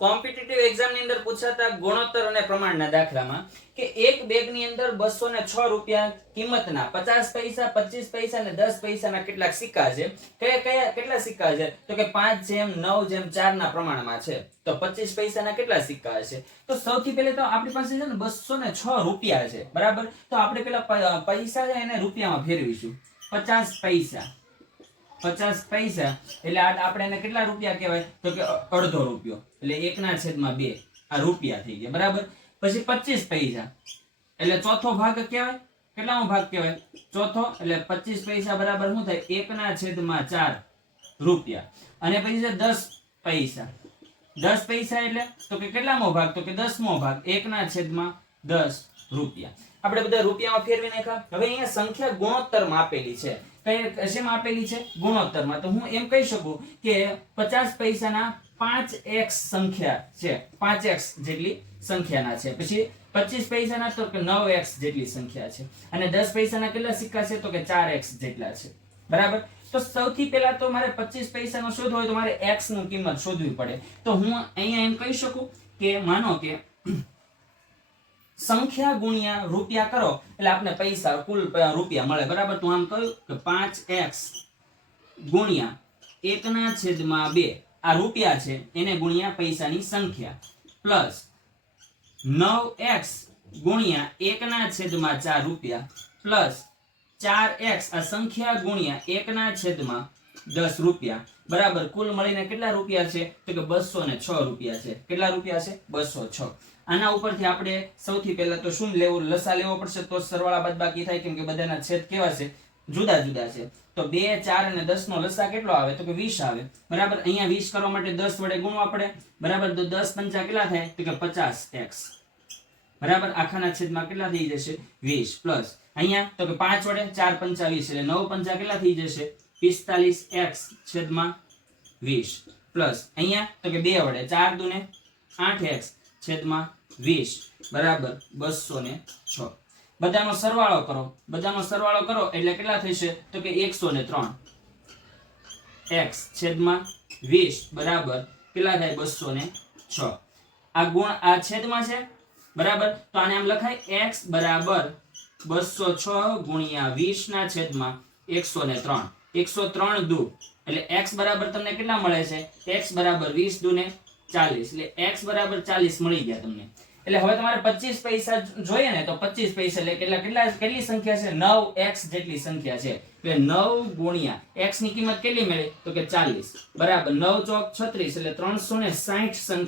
Competitive exam ની અંદર પૂછાતા ગુણોત્તર અને પ્રમાણના દાખલામાં કે એક બેગ ની અંદર 206 રૂપિયા કિંમતના 50 પૈસા 25 પૈસા અને 10 પૈસાના કેટલાક સિક્કા છે. કેટલા સિક્કા છે? તો કે 5:9:4 ના પ્રમાણમાં છે. તો 25 પૈસાના કેટલા સિક્કા હશે? તો સૌથી પહેલા તો આપણી પાસે છે ને 206 રૂપિયા છે, બરાબર. તો આપણે પેલા પૈસા છે એને રૂપિયામાં ફેરવીશું. 50 પૈસા એટલે આપણે એને કેટલા રૂપિયા કહેવાય? તો કે અડધો રૂપિયો, એટલે 1/2 આ રૂપિયા થઈ ગયા, બરાબર. પછી 25 પૈસા એટલે ચોથો ભાગ કહેવાય. કેટલામો ભાગ કહેવાય? ચોથો. એટલે 25 પૈસા બરાબર શું થાય? 1/4 રૂપિયા. અને પછી છે 10 પૈસા. 10 પૈસા એટલે તો કે કેટલામો ભાગ? તો કે 10મો ભાગ. 1/10 રૂપિયા. આપણે બધા રૂપિયામાં ફેરવી નાખ્યા. હવે અહીંયા સંખ્યા ગુણોત્તરમાં આપેલી છે. શેમાં આપેલી છે? ગુણોત્તરમાં. તો હું એમ કહી શકું કે 50 પૈસાના 5x સંખ્યા છે, 5x જેટલી સંખ્યાના છે. પછી 25 પૈસાના તો કે 9x જેટલી સંખ્યા છે. અને 10 પૈસાના કેટલા સિક્કા છે? તો કે 4x જેટલા છે, બરાબર. તો સૌથી પહેલા તો મારે 25 પૈસાનો શોધવો હોય તો મારે x નું કિંમત શોધવી પડે. તો હું અહીંયા એમ કહી શકું કે માનો કે સંખ્યા ગુણ્યા રૂપિયા કરો એટલે આપણે પૈસા કુલ રૂપિયા મળે, બરાબર. તો આમ કહ્યું કે 5x ગુણ્યા 1/2 આ રૂપિયા છે એને ગુણ્યા પૈસાની સંખ્યા પ્લસ 9x ગુણ્યા 1/4 રૂપિયા પ્લસ 4x આ સંખ્યા ગુણ્યા 1/10 રૂપિયા, બરાબર. કુલ મળીને કેટલા રૂપિયા છે? તો કે 206 રૂપિયા છે. કેટલા રૂપિયા છે? 206. આના ઉપરથી આપણે સૌથી પહેલા તો શું લેવું? લસા લેવો પડશે, તો સરવાળા બાદબાકી થાય, કેમ કે બધાના છેદ કેવા છે? જુદા જુદા છે. તો 2, 4 અને 10 નો લસા કેટલો આવે? તો કે 20 આવે, બરાબર. અહીંયા 20 કરવા માટે 10 વડે ગુણવા પડે, બરાબર. તો 10 પંચા કેટલા થાય? તો કે 50x, બરાબર. આખાના છેદમાં કેટલા થઈ જશે? 20 પ્લસ અહીંયા તો કે 5 વડે 4 પંચા 20 એટલે 9 પંચા કેટલા થઈ જશે? 45x છેદમાં 20 પ્લસ અહીંયા તો કે 2 વડે 4 દુને 8x છેદમાં 20, બરાબર. 206. બધાનો સરવાળો કરો. બધાનો સરવાળો કરો એટલે કેટલા થશે? તો કે 103 x છેદમાં 20, બરાબર. કેટલા થાય? 206. આ ગુણ આ છેદમાં છે, બરાબર. તો આને આમ લખાય x બરાબર 206 ગુણ્યા 20 ના છેદમાં 103. 103 દુ એટલે x બરાબર તમને કેટલા મળે છે? x બરાબર 20 દુને 40 એટલે x બરાબર 40 મળી ગયા તમને. એટલે હવે તમારે 25 પૈસા જોઈએ ને, તો 25 પૈસા એટલે કેટલી સંખ્યા છે? 9x જેટલી સંખ્યા છે. એટલે 9 ગુણ્યા x ની કિંમત કેટલી મળે? તો કે 40, બરાબર. 9 ચોક 36 એટલે 360 સંખ્યા